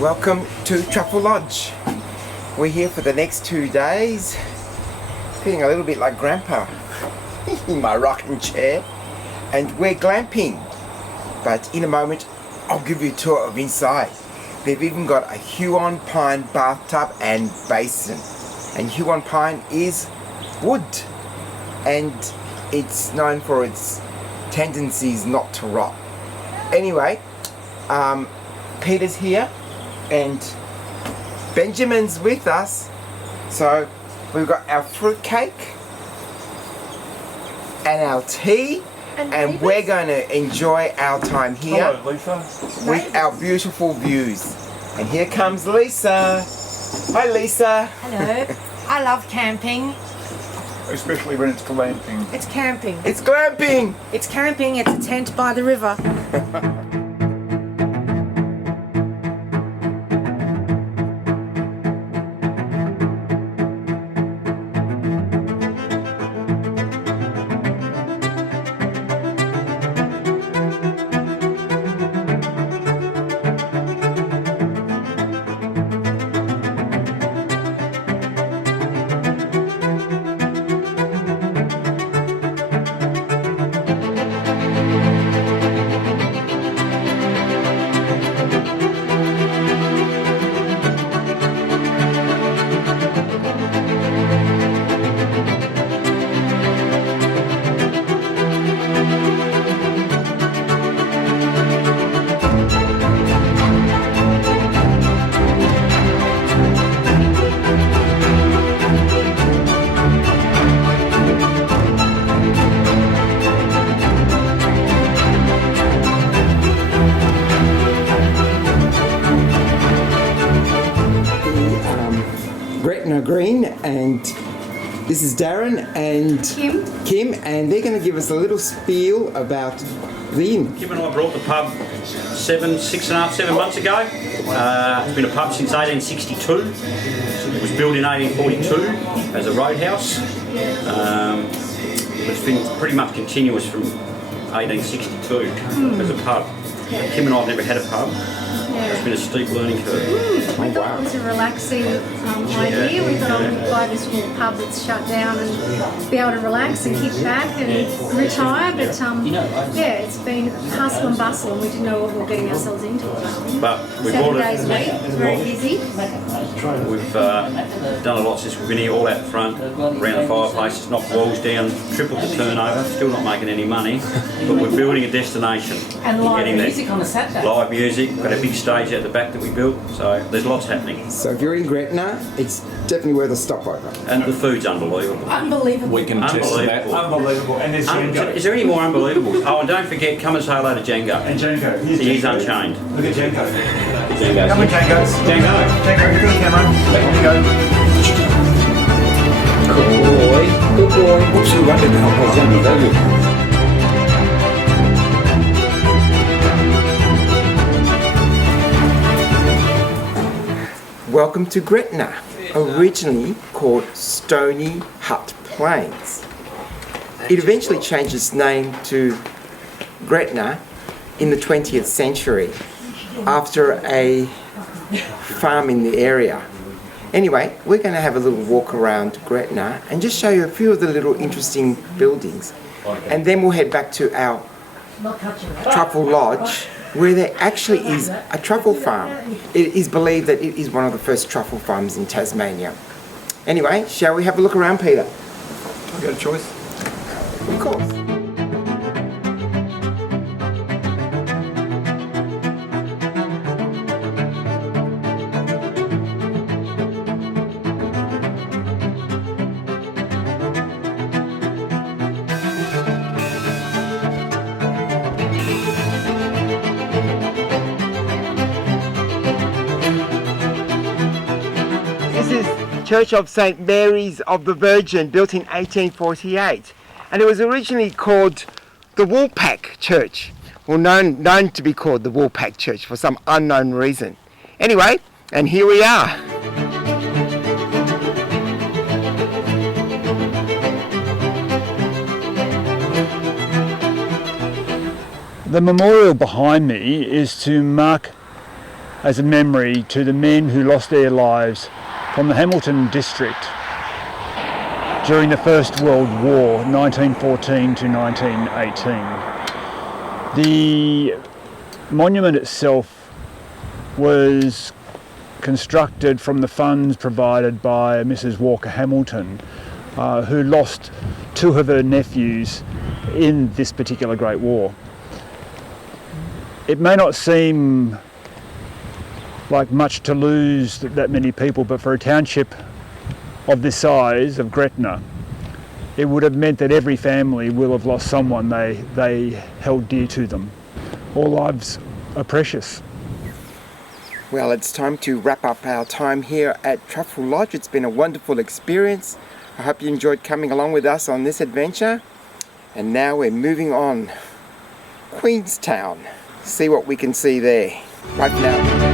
Welcome to Truffle Lodge. We're here for the next 2 days. Feeling a little bit like Grandpa in my rocking chair. And we're glamping. But in a moment, I'll give you a tour of inside. They've even got a Huon pine bathtub and basin. And Huon pine is wood. And it's known for its tendencies not to rot. Anyway, Peter's here. And Benjamin's with us, so we've got our fruit cake and our tea, and we're going to enjoy our time here. Hello, Lisa. With our beautiful views. And here comes Lisa. Hi, Lisa. Hello. I love camping. Especially when it's glamping. It's camping. It's glamping. It's camping. It's a tent by the river. Gretna Green, and this is Darren and Kim, and they're going to give us a little spiel about the inn. Kim and I brought the pub 7 months ago. It's been a pub since 1862. It was built in 1842 as a roadhouse. It's been pretty much continuous from 1862 as a pub. Kim and I have never had a pub. It's been a steep learning curve. We thought it was a relaxing idea. We thought we'd buy this little pub that's shut down and be able to relax and kick back and retire. But yeah, it's been hustle and bustle, and we didn't know what we were getting ourselves into. But we 7 days a week, it's very busy. We've done a lot since we've been here, all out front, around the fireplaces, knocked walls down, tripled the turnover, still not making any money, but we're building a destination. And live music on a Saturday. Live music, got a big stage out the back that we built, so there's lots happening. So if you're in Gretna, it's definitely worth a stopover. And the food's unbelievable. Unbelievable. We can test that. Unbelievable. And there's Django. Is there any more unbelievable? Oh, and don't forget, come and say hello to Django. And Django. He's unchained. Look at Django. Come on, Django. Django, you're good, camera. Let me go. Good boy. Good boy. What's the one that help us undervalue? Welcome to Gretna, originally called Stony Hut Plains. It eventually changed its name to Gretna in the 20th century after a farm in the area. Anyway, we're going to have a little walk around Gretna and just show you a few of the little interesting buildings. And then we'll head back to our Truffle Lodge, where there actually is a truffle farm. It is believed that it is one of the first truffle farms in Tasmania. Anyway, shall we have a look around, Peter? I've got a choice. Of course. This is Church of St. Mary's of the Virgin, built in 1848. And it was originally called the Woolpack Church, or known to be called the Woolpack Church for some unknown reason. Anyway, and here we are. The memorial behind me is to mark as a memory to the men who lost their lives from the Hamilton district during the First World War, 1914 to 1918. The monument itself was constructed from the funds provided by Mrs. Walker Hamilton, who lost two of her nephews in this particular Great War. It may not seem like much to lose that many people, but for a township of this size, of Gretna, it would have meant that every family will have lost someone they held dear to them. All lives are precious. Well, it's time to wrap up our time here at Truffle Lodge. It's been a wonderful experience. I hope you enjoyed coming along with us on this adventure. And now we're moving on. Queenstown. See what we can see there. Right now.